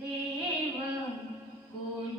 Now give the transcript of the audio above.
देव कोण